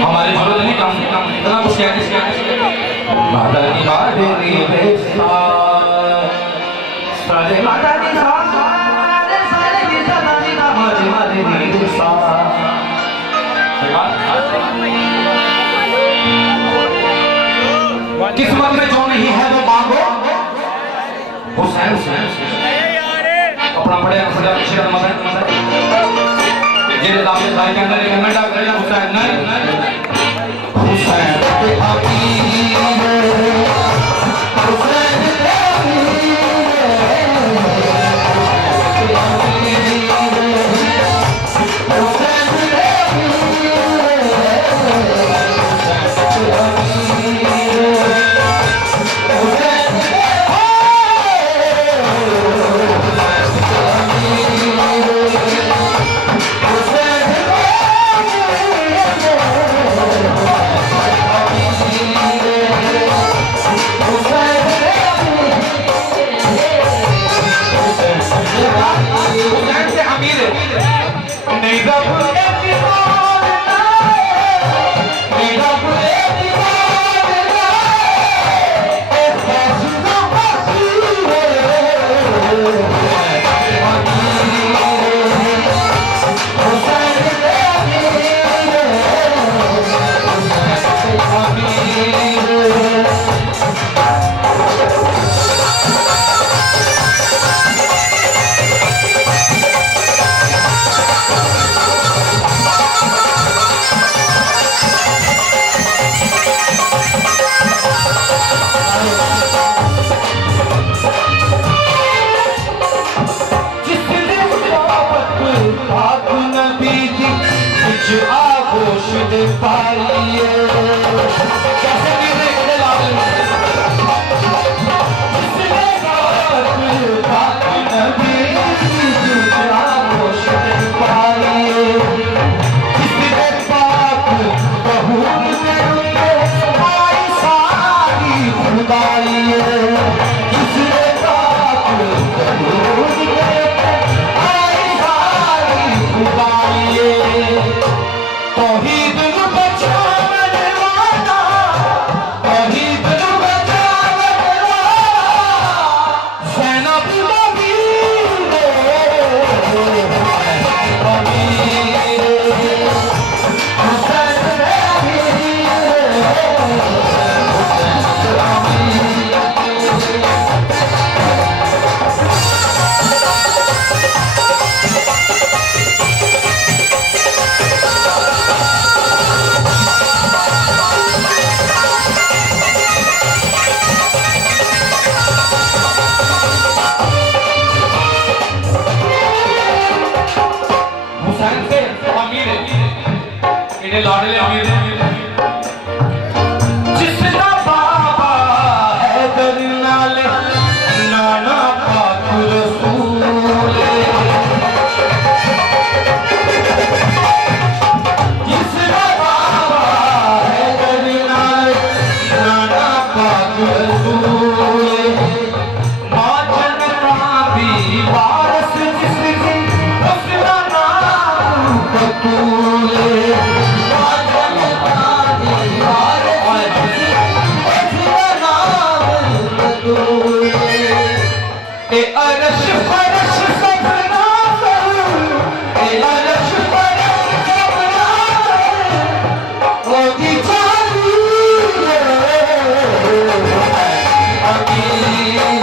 हमारे जरूरत नहीं काम इतना कुछ क्या माधनी माधनी रे सारे माधनी सारे सारे गीता नानी का माधनी माधनी रे सा किस्मत में जो नहीं है वो मांगो हुसैन अपना पढ़े सजा शेर मदद ये दावे भाई के अंदर एक कमेंट आ गया हुसैन नहीं हुसैन के हबीब हुसैन तौहीद ए अरश फरश सब नाज़ ए अरश फरश सब नाज़ ओदी चाली अमीर